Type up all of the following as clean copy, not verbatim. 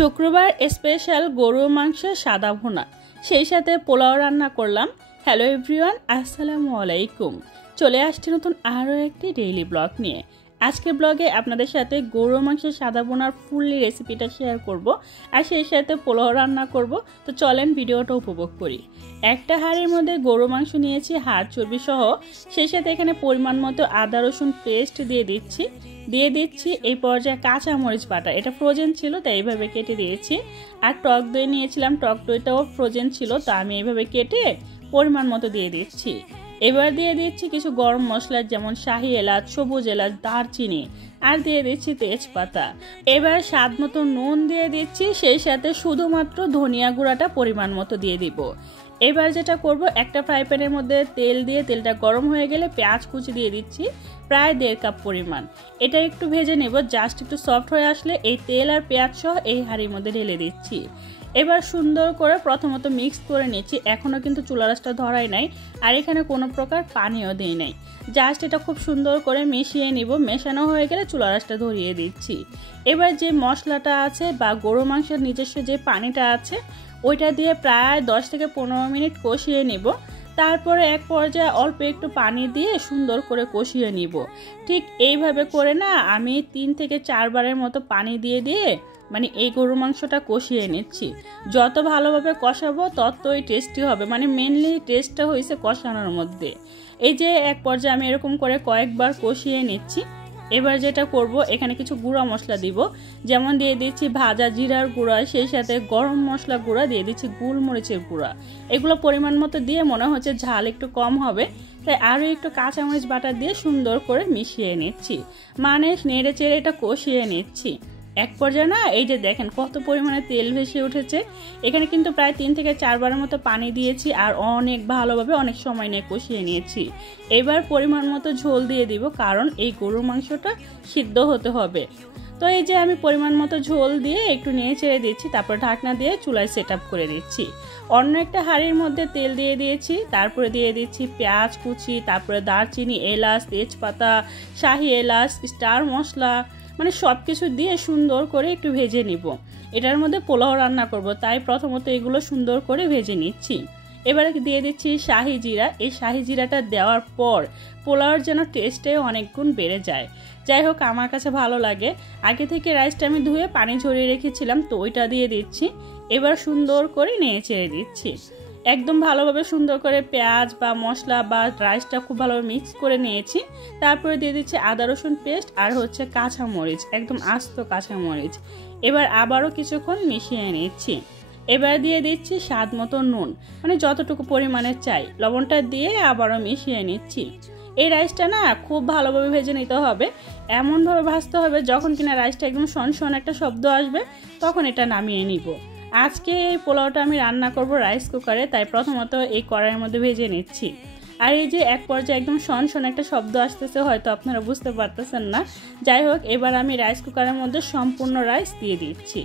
শুক্রবার স্পেশাল গরুর মাংসের সাদা ভুনা, সেই সাথে পোলাও রান্না করলাম। হ্যালো এভরিওয়ান, আসসালামু আলাইকুম। চলে আসছে নতুন আরও একটি ডেইলি ব্লগ নিয়ে। আজকের ব্লগে আপনাদের সাথে গরুর মাংসের সাদা ভুনার ফুললি রেসিপিটা শেয়ার করব, আর সেই সাথে পোলাও রান্না করব। তো চলেন ভিডিওটা উপভোগ করি। একটা হাঁড়ির মধ্যে গরু মাংস নিয়েছি হাড় চর্বি সহ, সেই সাথে এখানে পরিমাণ মতো আদা রসুন পেস্ট দিয়ে দিচ্ছি এই পর্যায়ে কাঁচামরিচ বাটা, এটা ফ্রোজেন ছিল তাই এইভাবে কেটে দিয়েছি। আর টক দই নিয়েছিলাম, টক দইটাও ফ্রোজেন ছিল তো আমি এইভাবে কেটে পরিমাণ মতো দিয়ে দিচ্ছি। এবার দিয়ে দিচ্ছি কিছু গরম মশলা, যেমন শাহি এলাচ, সবুজ এলাচ, দারচিনি, আর দিয়ে দিচ্ছি তেজপাতা। এবার স্বাদ মতো নুন দিয়ে দিচ্ছি, সেই সাথে শুধুমাত্র ধনিয়া গুঁড়াটা পরিমাণ মতো দিয়ে দিব। এবার যেটা করব, একটা ফ্রাই প্যানের মধ্যে তেল দিয়ে তেলটা গরম হয়ে গেলে পেঁয়াজ কুচি দিয়ে দিচ্ছি প্রায় 1.5 কাপ পরিমাণ। এটা একটু ভেজে নেব, জাস্ট একটু সফট হয়ে আসলে এই তেল আর পেঁয়াজ সহ এই হাঁড়ির মধ্যে ঢেলে দিচ্ছি। এবার সুন্দর করে প্রথমত মিক্স করে নিচ্ছি, এখনও কিন্তু চুলা রাসটা ধরাই নাই, আর এখানে কোনো প্রকার পানিও দিই নাই। জাস্ট এটা খুব সুন্দর করে মিশিয়ে নিব। মেশানো হয়ে গেলে চুলা রাসটা ধরিয়ে দিচ্ছি। এবার যে মশলাটা আছে বা গরু মাংসের নিজস্ব যে পানিটা আছে ওইটা দিয়ে প্রায় 10 থেকে 15 মিনিট কষিয়ে নিব। তারপরে এক পর্যায়ে অল্প একটু পানি দিয়ে সুন্দর করে কষিয়ে নিব। ঠিক এইভাবে করে না আমি 3 থেকে 4 বারের মতো পানি দিয়ে মানে এই গরু মাংসটা কষিয়ে নিচ্ছি। যত ভালোভাবে কষাবো ততই টেস্টি হবে, মানে মেনলি টেস্টটা হয়েছে কষানোর মধ্যে। এই যে এক পর্যায়ে আমি এরকম করে কয়েকবার কষিয়ে নিচ্ছি। এবার যেটা করব, এখানে কিছু গুঁড়া মশলা দিব, যেমন দিয়ে দিচ্ছি ভাজা জিরার গুঁড়া, সেই সাথে গরম মশলা গুঁড়া দিয়ে দিচ্ছি, গোলমরিচের গুঁড়া। এগুলো পরিমাণ মতো দিয়ে মনে হচ্ছে ঝাল একটু কম হবে, তাই আরও একটু কাঁচামরিচ বাটা দিয়ে সুন্দর করে মিশিয়ে নিচ্ছি, মানে নেড়ে চেড়ে এটা কষিয়ে নিচ্ছি। এক পর্যায়ে না এই যে দেখেন কত পরিমাণে তেল ভেসে উঠেছে। এখানে কিন্তু প্রায় 3 থেকে 4 বারের মতো পানি দিয়েছি, আর অনেক ভালোভাবে অনেক সময় নিয়ে কষিয়ে নিয়েছি। এবার পরিমাণ মতো ঝোল দিয়ে দিব, কারণ এই গরুর মাংসটা সিদ্ধ হতে হবে। তো এই যে আমি পরিমাণ মতো ঝোল দিয়ে একটু নেড়ে চেড়ে দিচ্ছি, তারপর ঢাকনা দিয়ে চুলায় সেট আপ করে দিচ্ছি। অন্য একটা হাঁড়ির মধ্যে তেল দিয়ে দিয়েছি, তারপরে দিয়ে দিচ্ছি পেঁয়াজ কুচি, তারপরে দারচিনি, এলাচ, তেজপাতা, শাহি এলাচ, স্টার মশলা, মানে সব কিছু দিয়ে সুন্দর করে একটু ভেজে নিব। এটার মধ্যে পোলাও রান্না করব, তাই প্রথমত এগুলো সুন্দর করে ভেজে নিচ্ছি। এবারে দিয়ে দিচ্ছি শাহি জিরা। এই শাহি জিরাটা দেওয়ার পর পোলাওর যেন টেস্টে অনেক গুণ বেড়ে যায়। যাই হোক, আমার কাছে ভালো লাগে। আগে থেকে রাইসটা আমি ধুয়ে পানি ঝরিয়ে রেখেছিলাম, তো ওইটা দিয়ে দিচ্ছি। এবার সুন্দর করে নেড়ে চেড়ে দিচ্ছি, একদম ভালোভাবে সুন্দর করে পেঁয়াজ বা মশলা বা রাইসটা খুব ভালোভাবে মিক্স করে নিয়েছি। তারপরে দিয়ে দিচ্ছি আদা রসুন পেস্ট আর হচ্ছে কাঁচামরিচ, একদম আস্ত কাঁচামরিচ। এবার আবারও কিছুক্ষণ মিশিয়ে নিচ্ছি। এবার দিয়ে দিচ্ছি স্বাদ মতো নুন, মানে যতটুকু পরিমাণে চাই লবণটা দিয়ে আবারও মিশিয়ে নিচ্ছি। এই রাইসটা না খুব ভালোভাবে ভেজে নিতে হবে, এমনভাবে ভাজতে হবে যখন কিনা রাইসটা একদম শন একটা শব্দ আসবে, তখন এটা নামিয়ে নিব। আজকে এই পোলাওটা আমি রান্না করব রাইস কুকারে, তাই প্রথমত এই কড়াইয়ের মধ্যে ভেজে নিচ্ছি। আর এই যে এক পর্যায়ে একদম শন একটা শব্দ আসতেছে, হয়তো আপনারা বুঝতে পারতেছেন না। যাই হোক, এবার আমি রাইস কুকারের মধ্যে সম্পূর্ণ রাইস দিয়ে দিচ্ছি।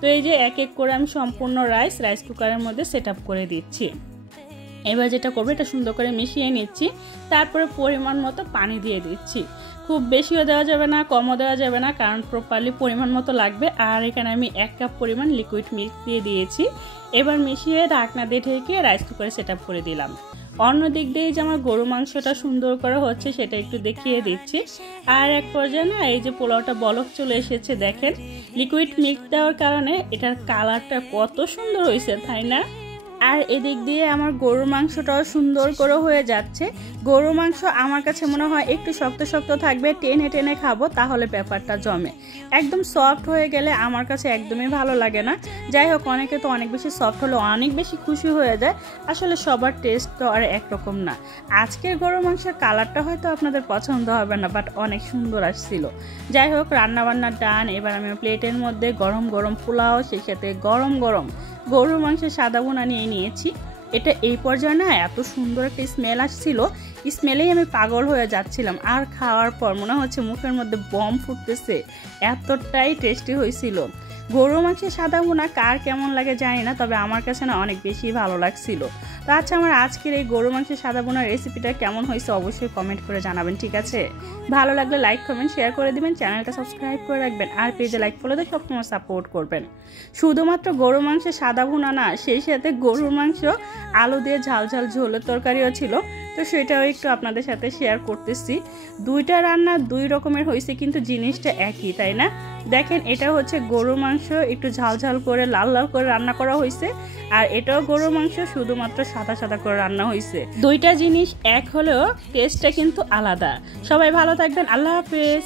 তো এই যে এক এক করে আমি সম্পূর্ণ রাইস কুকারের মধ্যে সেট আপ করে দিচ্ছি। এবার যেটা করবো, এটা সুন্দর করে মিশিয়ে নিচ্ছি। তারপরে পরিমাণ মতো পানি দিয়ে দিচ্ছি, খুব বেশিও দেওয়া যাবে না, কমও দেওয়া যাবে না, কারণ প্রপারলি পরিমাণ মতো লাগবে। আর এখানে আমি 1 কাপ পরিমাণ লিকুইড মিল্ক দিয়ে দিয়েছি। এবার মিশিয়ে ঢাকনা দিয়ে ঢেকে রাইস কুকারে সেট আপ করে দিলাম। অন্য দিক দিয়ে যে আমার গরু মাংসটা সুন্দর করে হচ্ছে সেটা একটু দেখিয়ে দিচ্ছি। আর এক পর্যায়ে না এই যে পোলাওটা বলক চলে এসেছে, দেখেন লিকুইড মিল্ক দেওয়ার কারণে এটার কালারটা কত সুন্দর হয়েছে, তাই না? আর এদিক দিয়ে আমার গরুর মাংসটাও সুন্দর করে হয়ে যাচ্ছে। গরুর মাংস আমার কাছে মনে হয় একটু শক্ত থাকবে, টেনে খাবো তাহলে ব্যাপারটা জমে। একদম সফট হয়ে গেলে আমার কাছে একদমই ভালো লাগে না। যাই হোক, অনেকে তো অনেক বেশি সফট হলে অনেক বেশি খুশি হয়ে যায়। আসলে সবার টেস্ট তো আর একরকম না। আজকের গরুর মাংসের কালারটা হয়তো আপনাদের পছন্দ হবে না, বাট অনেক সুন্দর আসছিল। যাই হোক, রান্নাবান্না ডান। এবার আমি প্লেটের মধ্যে গরম পোলাও, সেই সাথে গরম গরুর মাংসের সাদা ভুনা নিয়ে নিয়েছি। এটা এই পর্যায়ে না এত সুন্দর একটা স্মেল আসছিল, স্মেলেই আমি পাগল হয়ে যাচ্ছিলাম। আর খাওয়ার পর মনে হচ্ছে মুখের মধ্যে বম ফুটতেছে, এতটাই টেস্টি হয়েছিল। গরুর মাংসের সাদা ভুনা কার কেমন লাগে জানি না, তবে আমার কাছে না অনেক বেশি ভালো লাগছিল। তো আচ্ছা, আমার আজকের এই গরু মাংসের সাদা ভুনার রেসিপিটা কেমন হয়েছে অবশ্যই কমেন্ট করে জানাবেন, ঠিক আছে? ভালো লাগলে লাইক কমেন্ট শেয়ার করে দিবেন, চ্যানেলটা সাবস্ক্রাইব করে রাখবেন, আর পেজে লাইক ফলো দিয়ে সবসময় সাপোর্ট করবেন। শুধুমাত্র গরু মাংসের সাদা ভুনা না, সেই সাথে গরুর মাংস আলু দিয়ে ঝাল ঝাল ঝোলের তরকারিও ছিল, তো সেটাও একটু আপনাদের সাথে শেয়ার করতেছি। দুইটা রান্না দুই রকমের হয়েছে, কিন্তু জিনিসটা একই, তাই না? দেখেন, এটা হচ্ছে গরুর মাংস একটু ঝাল ঝাল করে লাল লাল করে রান্না করা হয়েছে, আর এটাও গরুর মাংস শুধুমাত্র সাদা সাদা করে রান্না হয়েছে। দুইটা জিনিস এক হলেও টেস্টটা কিন্তু আলাদা। সবাই ভালো থাকবেন, আল্লাহ হাফেজ।